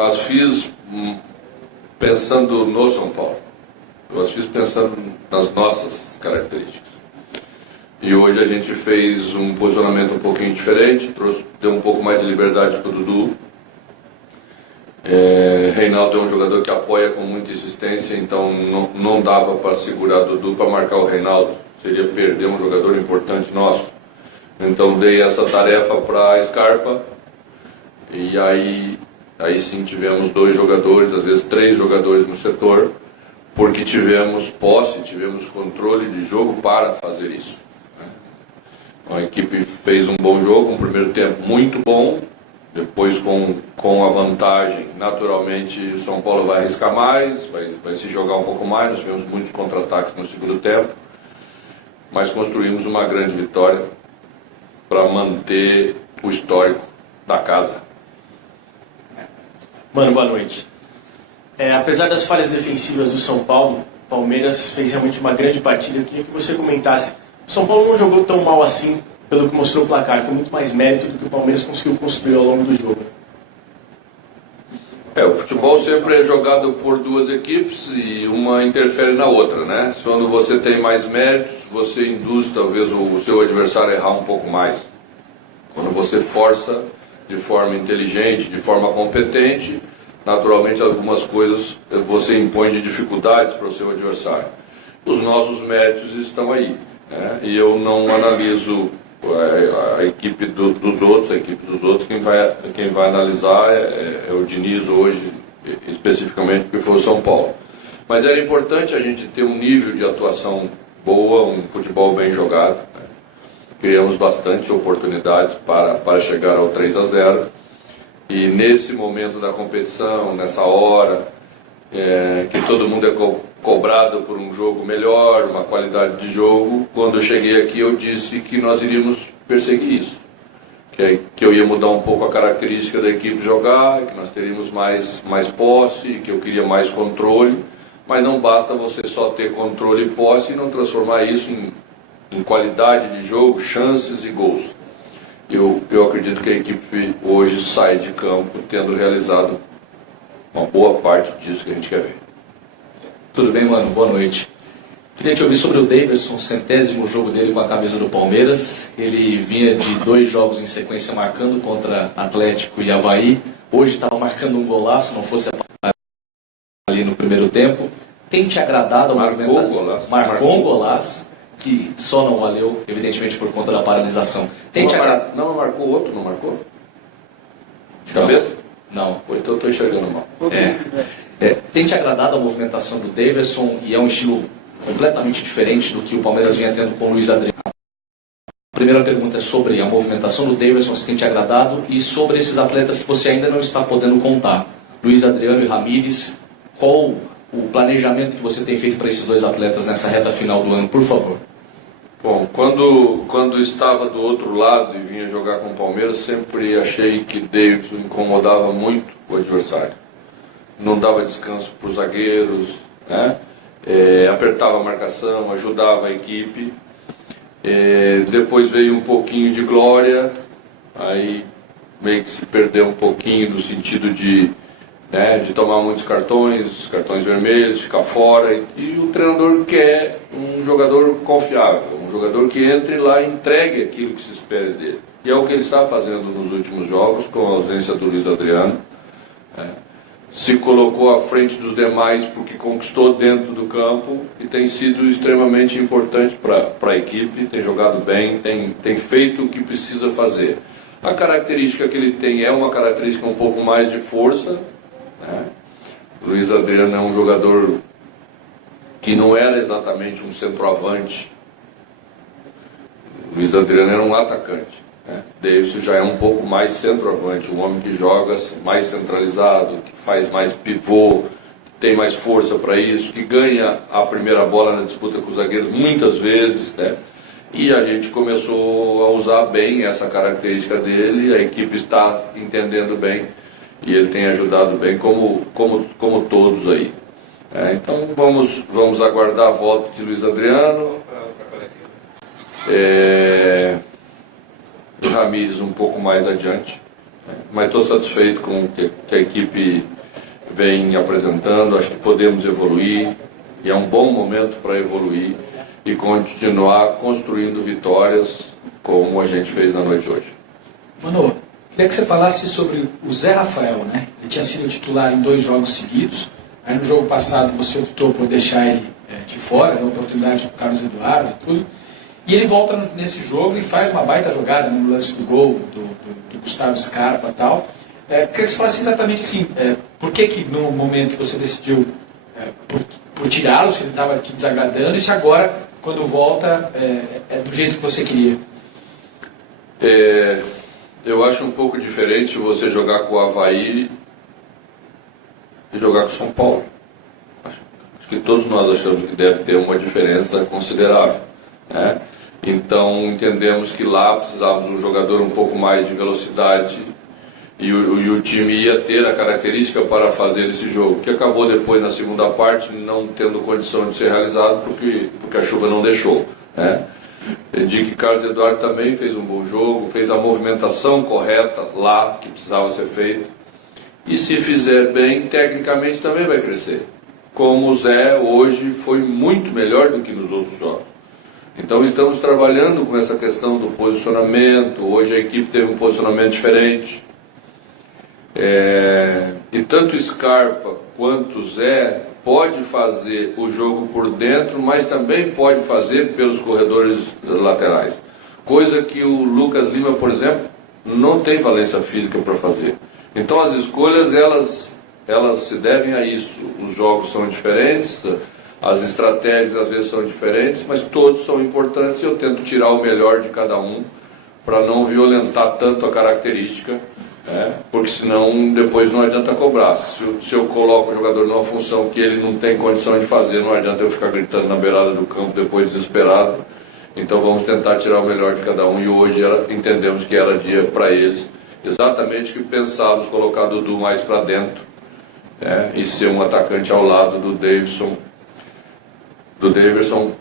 as fiz pensando no São Paulo. Eu as fiz pensando nas nossas características. E hoje a gente fez um posicionamento um pouquinho diferente, deu um pouco mais de liberdade para o Dudu. Reinaldo é um jogador que apoia com muita insistência, então não dava para segurar o Dudu para marcar o Reinaldo. Seria perder um jogador importante nosso. Então dei essa tarefa para a Scarpa. E aí sim tivemos 2 jogadores, às vezes 3 jogadores no setor, porque tivemos posse, tivemos controle de jogo para fazer isso. A equipe fez um bom jogo, um primeiro tempo muito bom, depois com a vantagem, naturalmente o São Paulo vai arriscar mais, vai se jogar um pouco mais, nós tivemos muitos contra-ataques no segundo tempo, mas construímos uma grande vitória para manter o histórico da casa. Mano, boa noite. Apesar das falhas defensivas do São Paulo, o Palmeiras fez realmente uma grande partida. Eu queria que você comentasse. O São Paulo não jogou tão mal assim, pelo que mostrou o placar. Foi muito mais mérito do que o Palmeiras conseguiu construir ao longo do jogo. O futebol sempre é jogado por 2 equipes e uma interfere na outra, né? Quando você tem mais méritos, você induz talvez o seu adversário a errar um pouco mais. Quando você força de forma inteligente, de forma competente, naturalmente algumas coisas você impõe de dificuldades para o seu adversário. Os nossos méritos estão aí, né? E eu não analiso a equipe dos outros, quem vai analisar é o Diniz hoje, especificamente porque foi o São Paulo. Mas era importante a gente ter um nível de atuação boa, um futebol bem jogado, né? Criamos bastante oportunidades para chegar ao 3-0, e nesse momento da competição, nessa hora, que todo mundo é cobrado por um jogo melhor, uma qualidade de jogo, quando eu cheguei aqui eu disse que nós iríamos perseguir isso, que eu ia mudar um pouco a característica da equipe jogar, que nós teríamos mais posse, que eu queria mais controle, mas não basta você só ter controle e posse e não transformar isso em qualidade de jogo, chances e gols. Eu acredito que a equipe hoje sai de campo tendo realizado uma boa parte disso que a gente quer ver. Tudo bem, mano? Boa noite. Queria te ouvir sobre o Daverson, 100º jogo dele com a camisa do Palmeiras. Ele vinha de 2 jogos em sequência marcando contra Atlético e Avaí. Hoje estava marcando um golaço, não fosse ali no primeiro tempo. Tem te agradado a movimentação? Marcou um golaço, que só não valeu, evidentemente, por conta da paralisação. Não marcou outro, não marcou? De cabeça? Não. Então eu estou enxergando mal. Tem te agradado a movimentação do Daverson, e é um estilo completamente diferente do que o Palmeiras vinha tendo com o Luiz Adriano? A primeira pergunta é sobre a movimentação do Daverson, se tem te agradado, e sobre esses atletas que você ainda não está podendo contar. Luiz Adriano e Ramírez, qual o planejamento que você tem feito para esses 2 atletas nessa reta final do ano, por favor? Bom, quando estava do outro lado e vinha jogar com o Palmeiras, sempre achei que Davidson incomodava muito o adversário. Não dava descanso para os zagueiros, né? Apertava a marcação, ajudava a equipe. Depois veio um pouquinho de glória, aí meio que se perdeu um pouquinho no sentido de tomar muitos cartões vermelhos, ficar fora, e o treinador quer um jogador confiável, um jogador que entre lá e entregue aquilo que se espera dele. E é o que ele está fazendo nos últimos jogos, com a ausência do Luiz Adriano. Se colocou à frente dos demais porque conquistou dentro do campo e tem sido extremamente importante para a equipe, tem jogado bem, tem feito o que precisa fazer. A característica que ele tem é uma característica um pouco mais de força. Luiz Adriano é um jogador que não era exatamente um centroavante. Luiz Adriano era um atacante. Davidson já é um pouco mais centroavante, um homem que joga mais centralizado, que faz mais pivô, tem mais força para isso, que ganha a primeira bola na disputa com os zagueiros muitas vezes, E a gente começou a usar bem essa característica dele, a equipe está entendendo bem e ele tem ajudado bem, como todos aí. Então vamos aguardar a volta de Luiz Adriano. Ramírez um pouco mais adiante, mas estou satisfeito com o que a equipe vem apresentando. Acho que podemos evoluir e é um bom momento para evoluir e continuar construindo vitórias como a gente fez na noite de hoje. Mano, queria que você falasse sobre o Zé Rafael, né? Ele tinha sido titular em 2 jogos seguidos. Aí no jogo passado você optou por deixar ele de fora, deu oportunidade para o Carlos Eduardo e tudo. E ele volta nesse jogo e faz uma baita jogada no lance do gol do Gustavo Scarpa e tal. Queria que você falasse exatamente assim, por que no momento você decidiu por tirá-lo, se ele estava te desagradando, e se agora, quando volta, é do jeito que você queria? Eu acho um pouco diferente você jogar com o Avaí e jogar com o São Paulo. Acho que todos nós achamos que deve ter uma diferença considerável, né? Então entendemos que lá precisávamos de um jogador um pouco mais de velocidade e o time ia ter a característica para fazer esse jogo, que acabou depois na segunda parte não tendo condição de ser realizado porque a chuva não deixou, né? Entendi que Carlos Eduardo também fez um bom jogo, fez a movimentação correta lá que precisava ser feita, e se fizer bem, tecnicamente também vai crescer. Como o Zé hoje foi muito melhor do que nos outros jogos. Então estamos trabalhando com essa questão do posicionamento. Hoje a equipe teve um posicionamento diferente. E tanto Scarpa quanto Zé pode fazer o jogo por dentro, mas também pode fazer pelos corredores laterais. Coisa que o Lucas Lima, por exemplo, não tem valência física para fazer. Então as escolhas, elas se devem a isso. Os jogos são diferentes, as estratégias às vezes são diferentes, mas todos são importantes e eu tento tirar o melhor de cada um para não violentar tanto a característica, porque senão depois não adianta cobrar. Se eu coloco o jogador numa função que ele não tem condição de fazer, não adianta eu ficar gritando na beirada do campo depois desesperado. Então vamos tentar tirar o melhor de cada um, e hoje entendemos que era dia para eles, exatamente que pensávamos colocar o Dudu mais para dentro, e ser um atacante ao lado do Davidson,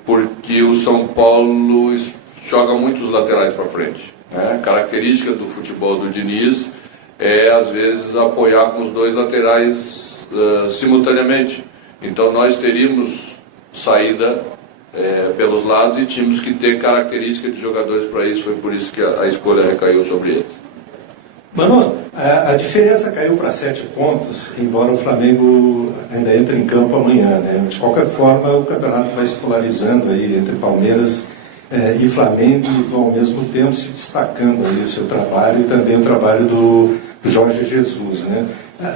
porque o São Paulo joga muitos laterais para frente. A característica do futebol do Diniz é, às vezes, apoiar com os 2 laterais simultaneamente. Então nós teríamos saída pelos lados e tínhamos que ter característica de jogadores para isso. Foi por isso que a escolha recaiu sobre eles. Mano, a diferença caiu para 7 pontos, embora o Flamengo ainda entre em campo amanhã, né? De qualquer forma, o campeonato vai se polarizando aí entre Palmeiras e Flamengo, e vão ao mesmo tempo se destacando aí o seu trabalho e também o trabalho do Jorge Jesus, né?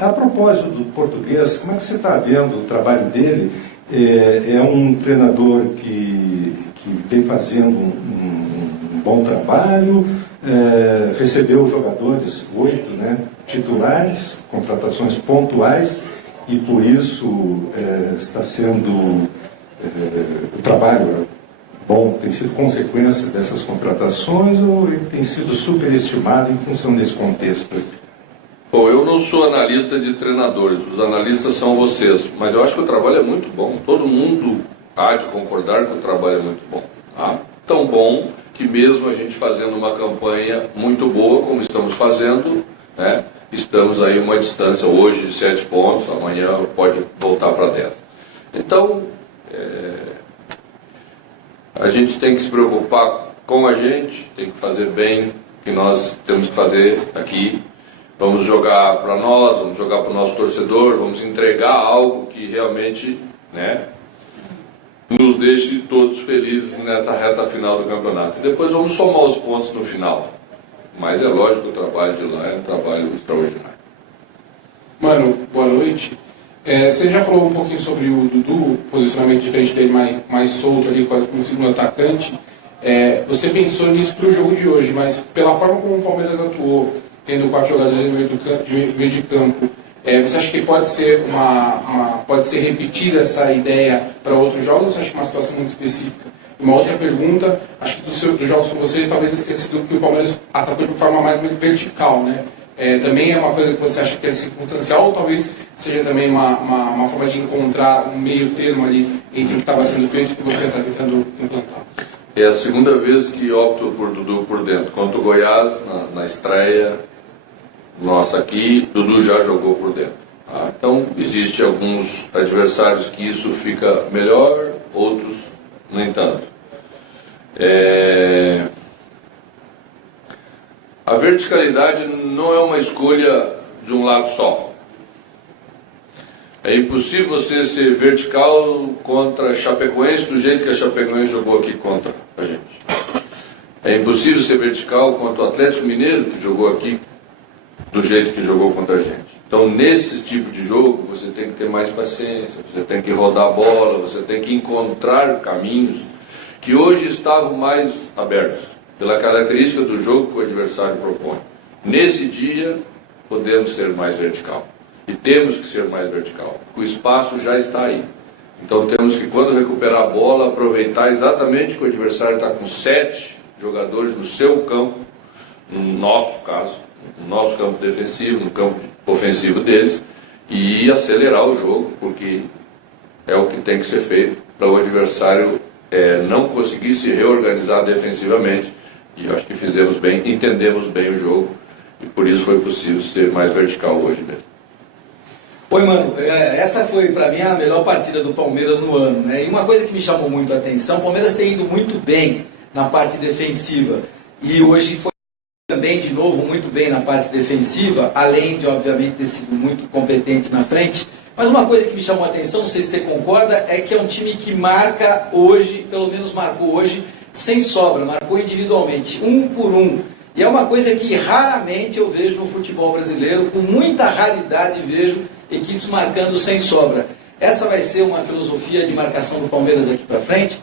A propósito do português, como é que você está vendo o trabalho dele? É um treinador que vem fazendo um bom trabalho, recebeu jogadores 8, né, titulares, contratações pontuais, e por isso está sendo o trabalho bom, tem sido consequência dessas contratações, ou ele tem sido superestimado em função desse contexto? Bom, eu não sou analista de treinadores, os analistas são vocês, mas eu acho que o trabalho é muito bom. Todo mundo há de concordar que o trabalho é muito bom. Tão bom que mesmo a gente fazendo uma campanha muito boa, como estamos fazendo, né, estamos aí uma distância hoje de 7 pontos, amanhã pode voltar para 10. Então, a gente tem que se preocupar com a gente, tem que fazer bem o que nós temos que fazer aqui. Vamos jogar para nós, vamos jogar para o nosso torcedor, vamos entregar algo que realmente, né, nos deixe todos felizes nessa reta final do campeonato. E depois vamos somar os pontos no final. Mas é lógico que o trabalho de lá é um trabalho extraordinário. Mano, boa noite. Você já falou um pouquinho sobre o Dudu, posicionamento diferente dele, mais solto ali, quase como segundo atacante. Você pensou nisso para o jogo de hoje, mas pela forma como o Palmeiras atuou, tendo 4 jogadores no meio de campo, você acha que pode ser pode ser repetida essa ideia para outros jogos, ou você acha que é uma situação muito específica? E uma outra pergunta, acho que dos jogos com vocês, talvez esquecido que o Palmeiras atacou de forma mais vertical, né? Também é uma coisa que você acha que é circunstancial, ou talvez seja também uma forma de encontrar um meio termo ali entre o que estava sendo feito e o que você está tentando implantar? É a segunda vez que opto por Dudu por dentro. Contra o Goiás, na estreia, nossa aqui, Dudu já jogou por dentro. Tá? Então, existe alguns adversários que isso fica melhor, outros nem tanto. A verticalidade não é uma escolha de um lado só. É impossível você ser vertical contra a Chapecoense do jeito que a Chapecoense jogou aqui contra a gente. É impossível ser vertical contra o Atlético Mineiro, que jogou aqui do jeito que jogou contra a gente. Então, nesse tipo de jogo, você tem que ter mais paciência, você tem que rodar a bola, você tem que encontrar caminhos que hoje estavam mais abertos, pela característica do jogo que o adversário propõe. Nesse dia, podemos ser mais vertical. E temos que ser mais vertical. O espaço já está aí. Então temos que, quando recuperar a bola, aproveitar exatamente que o adversário está com 7 jogadores no seu campo, no nosso caso, no nosso campo defensivo, no campo ofensivo deles, e acelerar o jogo, porque é o que tem que ser feito para o adversário não conseguir se reorganizar defensivamente. E eu acho que fizemos bem, entendemos bem o jogo, e por isso foi possível ser mais vertical hoje mesmo. Oi, mano, essa foi para mim a melhor partida do Palmeiras no ano, né? E uma coisa que me chamou muito a atenção, o Palmeiras tem ido muito bem na parte defensiva, e hoje foi também, de novo, muito bem na parte defensiva, além de, obviamente, ter sido muito competente na frente. Mas uma coisa que me chamou a atenção, não sei se você concorda, é que é um time que marca hoje, pelo menos marcou hoje, sem sobra, marcou individualmente, um por um. E é uma coisa que raramente eu vejo no futebol brasileiro, com muita raridade vejo equipes marcando sem sobra. Essa vai ser uma filosofia de marcação do Palmeiras daqui para frente?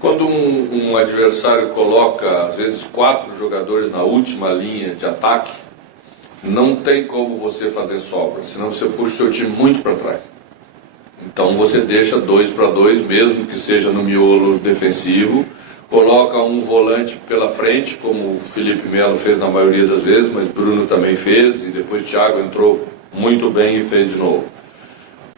Quando um adversário coloca, às vezes, 4 jogadores na última linha de ataque, não tem como você fazer sobra, senão você puxa o seu time muito para trás. Então você deixa 2 para 2, mesmo que seja no miolo defensivo, coloca um volante pela frente, como o Felipe Melo fez na maioria das vezes, mas Bruno também fez, e depois Thiago entrou muito bem e fez de novo.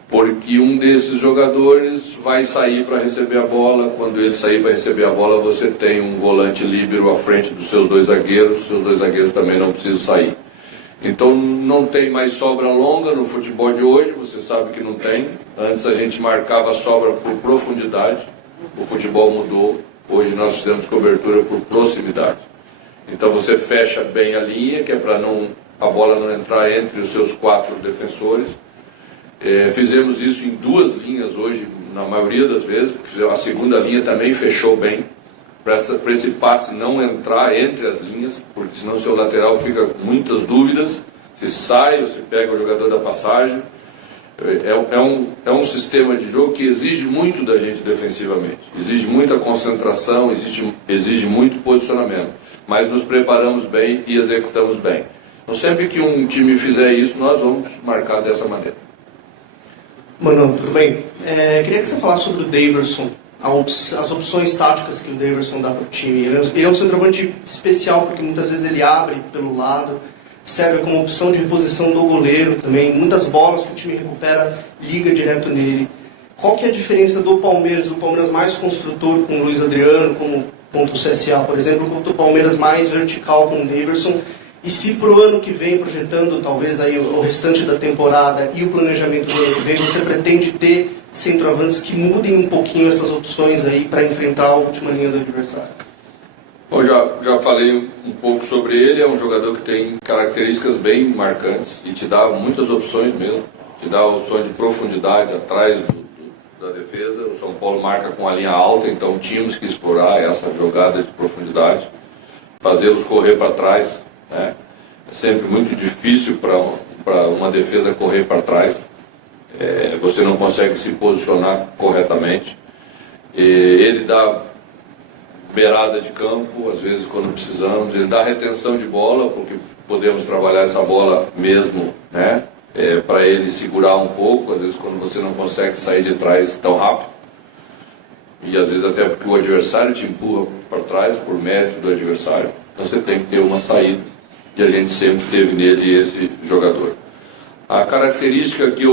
Porque um desses jogadores vai sair para receber a bola. Quando ele sair para receber a bola, você tem um volante líbero à frente dos seus 2 zagueiros. Seus 2 zagueiros também não precisam sair. Então não tem mais sobra longa no futebol de hoje, você sabe que não tem. Antes a gente marcava a sobra por profundidade, o futebol mudou. Hoje nós fizemos cobertura por proximidade. Então você fecha bem a linha, que é para a bola não entrar entre os seus 4 defensores. Fizemos isso em 2 linhas hoje, na maioria das vezes, porque a segunda linha também fechou bem, para esse passe não entrar entre as linhas, porque senão o seu lateral fica com muitas dúvidas, se sai ou se pega o jogador da passagem. É um sistema de jogo que exige muito da gente defensivamente, exige muita concentração, exige muito posicionamento, mas nos preparamos bem e executamos bem. Então sempre que um time fizer isso, nós vamos marcar dessa maneira. Mano, tudo bem? Queria que você falasse sobre o Daverson, as opções táticas que o Daverson dá para o time. Ele é um centroavante especial, porque muitas vezes ele abre pelo lado, serve como opção de reposição do goleiro também. Muitas bolas que o time recupera, liga direto nele. Qual que é a diferença do Palmeiras mais construtor com o Luiz Adriano, como contra o CSA, por exemplo, contra o Palmeiras mais vertical com o Daverson? E se para o ano que vem, projetando talvez aí o restante da temporada e o planejamento do ano que vem, você pretende ter centroavantes que mudem um pouquinho essas opções aí para enfrentar a última linha do adversário? Bom, já falei um pouco sobre ele. É um jogador que tem características bem marcantes e te dá muitas opções mesmo. Te dá opções de profundidade atrás da defesa. O São Paulo marca com a linha alta, então tínhamos que explorar essa jogada de profundidade, fazê-los correr para trás, né? É sempre muito difícil para uma defesa correr para trás. Você não consegue se posicionar corretamente. Ele dá beirada de campo, às vezes quando precisamos. Ele dá retenção de bola, porque podemos trabalhar essa bola mesmo, né? Para ele segurar um pouco, às vezes quando você não consegue sair de trás tão rápido. E às vezes até porque o adversário te empurra para trás, por mérito do adversário. Então você tem que ter uma saída. E a gente sempre teve nele esse jogador. A característica que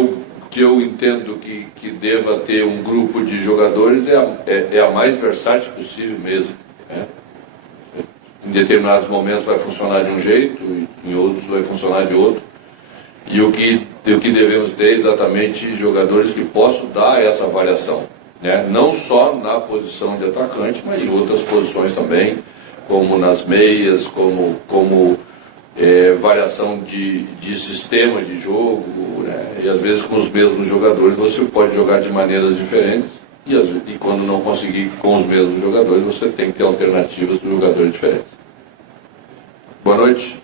eu entendo que deva ter um grupo de jogadores é a mais versátil possível mesmo, né? Em determinados momentos vai funcionar de um jeito, em outros vai funcionar de outro. E o que devemos ter é exatamente jogadores que possam dar essa variação, né? Não só na posição de atacante, mas em outras posições também, como nas meias, como variação de sistema de jogo, né? E às vezes com os mesmos jogadores você pode jogar de maneiras diferentes e quando não conseguir com os mesmos jogadores você tem que ter alternativas de jogadores diferentes. Boa noite.